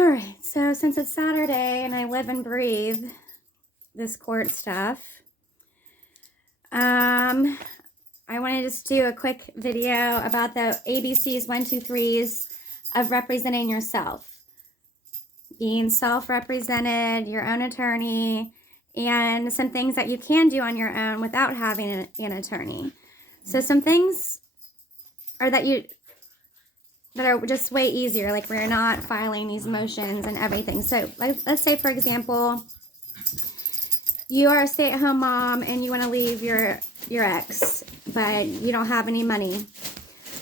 All right, so since it's Saturday and I live and breathe this court stuff, I want to just do a quick video about the ABCs, 123's of representing yourself. Being self-represented, your own attorney, and some things that you can do on your own without having an attorney. So some things are that are just way easier, like we're not filing these motions and everything. So let's say, for example, you are a stay-at-home mom and you want to leave your ex, but you don't have any money.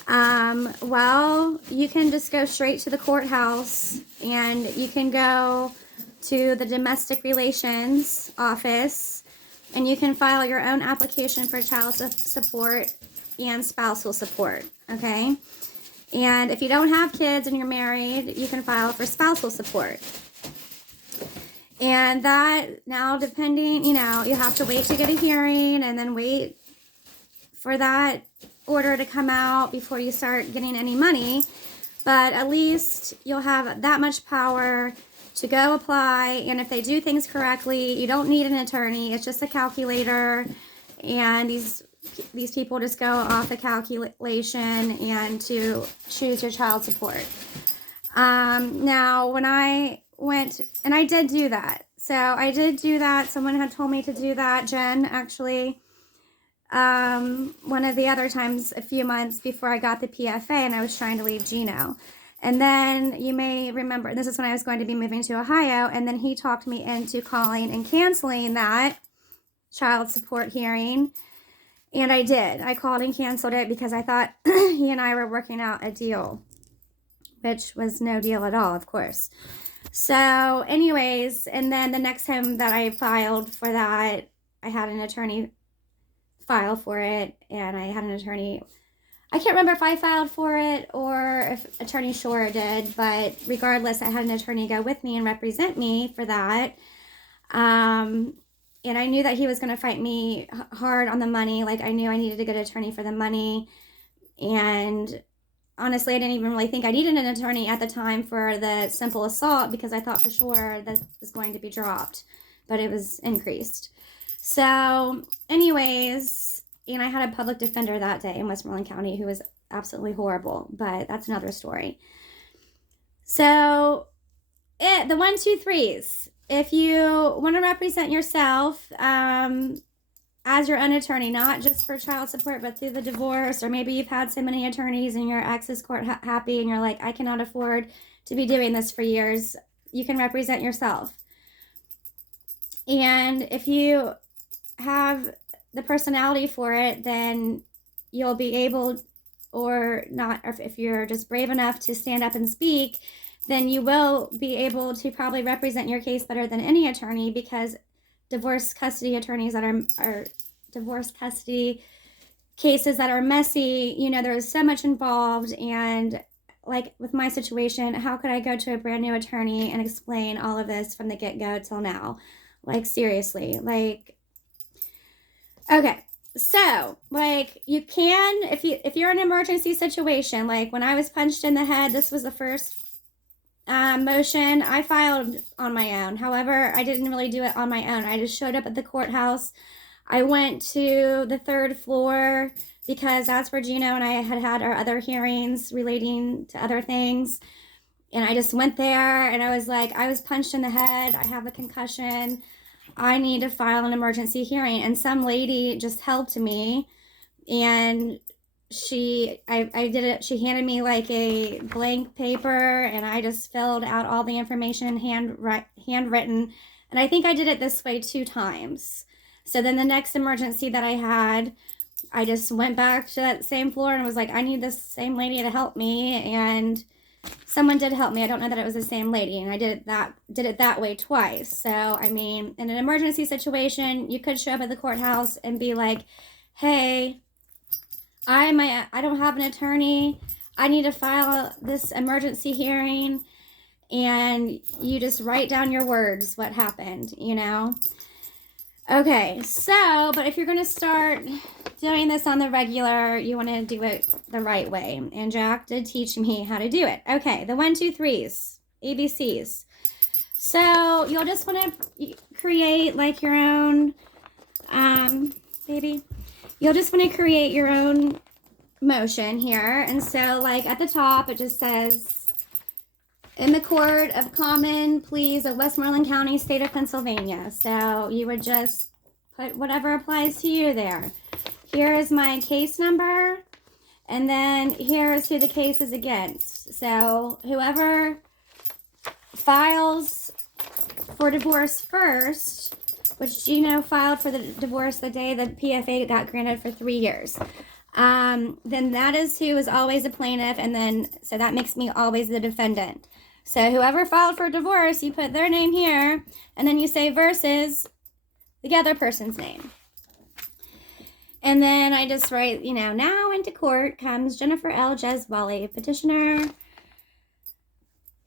Well, you can just go straight to the courthouse and you can go to the domestic relations office and you can file your own application for child support and spousal support, okay? And if you don't have kids and you're married, you can file for spousal support. And that, now depending, you have to wait to get a hearing and then wait for that order to come out before you start getting any money. But at least you'll have that much power to go apply. And if they do things correctly, you don't need an attorney. It's just a calculator. And these people just go off the calculation and to choose your child support. Now, when I went, and I did do that. So I did do that. Someone had told me to do that. Jenn, actually, one of the other times a few months before I got the PFA and I was trying to leave Gino. And then you may remember, this is when I was going to be moving to Ohio, and then he talked me into calling and canceling that child support hearing. And I did. I called and canceled it because I thought he and I were working out a deal, which was no deal at all, of course. So anyways, and then the next time that I filed for that, I had an attorney file for it, and I had an attorney, I can't remember if I filed for it or if Attorney Shore did, but regardless, I had an attorney go with me and represent me for that. And I knew that he was going to fight me hard on the money. Like, I knew I needed a good attorney for the money. And honestly, I didn't even really think I needed an attorney at the time for the simple assault because I thought for sure that was going to be dropped, but it was increased. So anyways, and I had a public defender that day in Westmoreland County who was absolutely horrible, but that's another story. So the 123's. If you want to represent yourself as your own attorney, not just for child support, but through the divorce, or maybe you've had so many attorneys and your ex is court happy and you're like, I cannot afford to be doing this for years, you can represent yourself. And if you have the personality for it, then you'll be able, or not, or if you're just brave enough to stand up and speak, then you will be able to probably represent your case better than any attorney, because divorce custody attorneys that are divorce custody cases that are messy, there's so much involved. And like with my situation, how could I go to a brand new attorney and explain all of this from the get-go till now? Like, seriously, like, okay. So, like, you can, if you're in an emergency situation, like when I was punched in the head, this was the first motion I filed on my own. However, I didn't really do it on my own. I just showed up at the courthouse. I went to the 3rd floor because that's where Gino and I had our other hearings relating to other things. And I just went there and I was like, I was punched in the head. I have a concussion. I need to file an emergency hearing. And some lady just helped me, and I did it. She handed me like a blank paper and I just filled out all the information handwritten. And I think I did it this way 2 times. So then the next emergency that I had, I just went back to that same floor and was like, I need this same lady to help me. And someone did help me. I don't know that it was the same lady. And I did it that way twice. So, I mean, in an emergency situation, you could show up at the courthouse and be like, hey, I don't have an attorney. I need to file this emergency hearing. And you just write down your words, what happened, Okay, so, but if you're going to start doing this on the regular, you want to do it the right way. And Jack did teach me how to do it. Okay, the 123's. ABCs. So you'll just want to create like your own, you'll just want to create your own motion here. And so like at the top, it just says, in the Court of Common Pleas of Westmoreland County, State of Pennsylvania. So you would just put whatever applies to you there. Here is my case number, and then here's who the case is against. So whoever files for divorce first, which Gino filed for the divorce the day the PFA got granted for 3 years, then that is who is always a plaintiff, and then so that makes me always the defendant. So whoever filed for divorce, you put their name here, and then you say versus the other person's name. And then I just write, now into court comes Jennifer L. Jeswally, petitioner,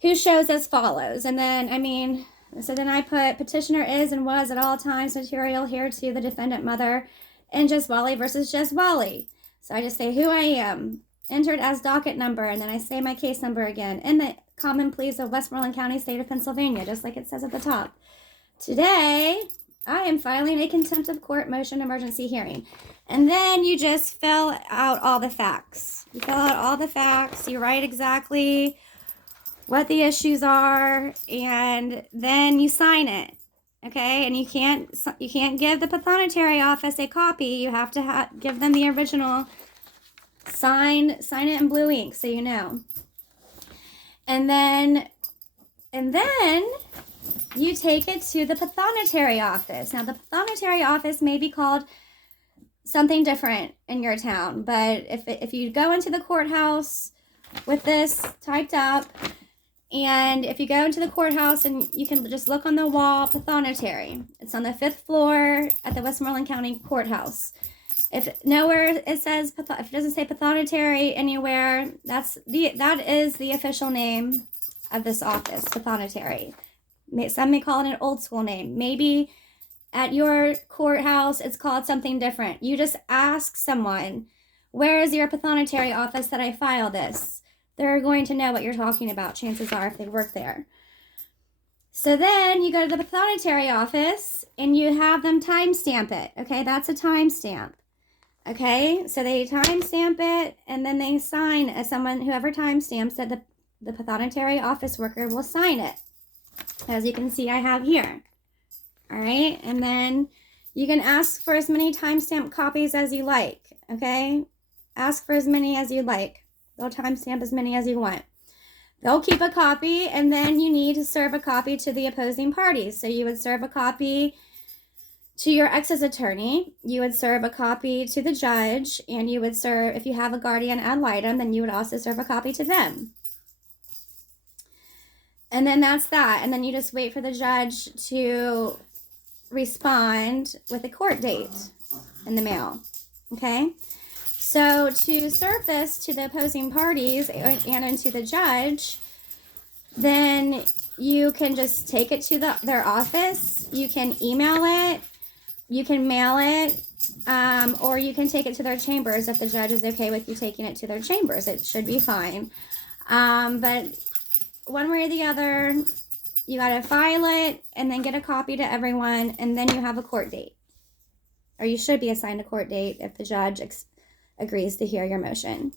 who shows as follows. And then, so then I put petitioner is and was at all times material here to the defendant mother and Jeswally versus Jeswally. So I just say who I am, entered as docket number, and then I say my case number again, in the Common Pleas of Westmoreland County, State of Pennsylvania, just like it says at the top. Today, I am filing a contempt of court motion emergency hearing. And then you just fill out all the facts. You fill out all the facts, you write exactly what the issues are, and then you sign it. Okay, and you can't give the pathonetary office a copy. You have to give them the original. Sign it in blue ink so you know. And then you take it to the pathonetary office. Now the pathonetary office may be called something different in your town, but if you go into the courthouse with this typed up, and if you go into the courthouse and you can just look on the wall, pathonetary. It's on the 5th floor at the Westmoreland County Courthouse. If nowhere it says, if it doesn't say pathonetary anywhere, that is the official name of this office, pathonetary. Some may call it an old school name. Maybe at your courthouse it's called something different. You just ask someone, where is your pathonetary office that I file this? They're going to know what you're talking about, chances are, if they work there. So then you go to the pathonetary office and you have them timestamp it. Okay, that's a timestamp. Okay, so they timestamp it and then they sign as whoever timestamps it, the pathonetary office worker will sign it. As you can see, I have here. All right, and then you can ask for as many timestamp copies as you like. Okay, ask for as many as you like. They'll timestamp as many as you want. They'll keep a copy, and then you need to serve a copy to the opposing parties. So you would serve a copy to your ex's attorney, you would serve a copy to the judge, and you would serve, if you have a guardian ad litem, then you would also serve a copy to them. And then that's that. And then you just wait for the judge to respond with a court date in the mail. Okay? So to serve this to the opposing parties and to the judge, then you can just take it to their office. You can email it. You can mail it. Or you can take it to their chambers if the judge is okay with you taking it to their chambers. It should be fine. But one way or the other, you got to file it and then get a copy to everyone, and then you have a court date. Or you should be assigned a court date if the judge agrees to hear your motion.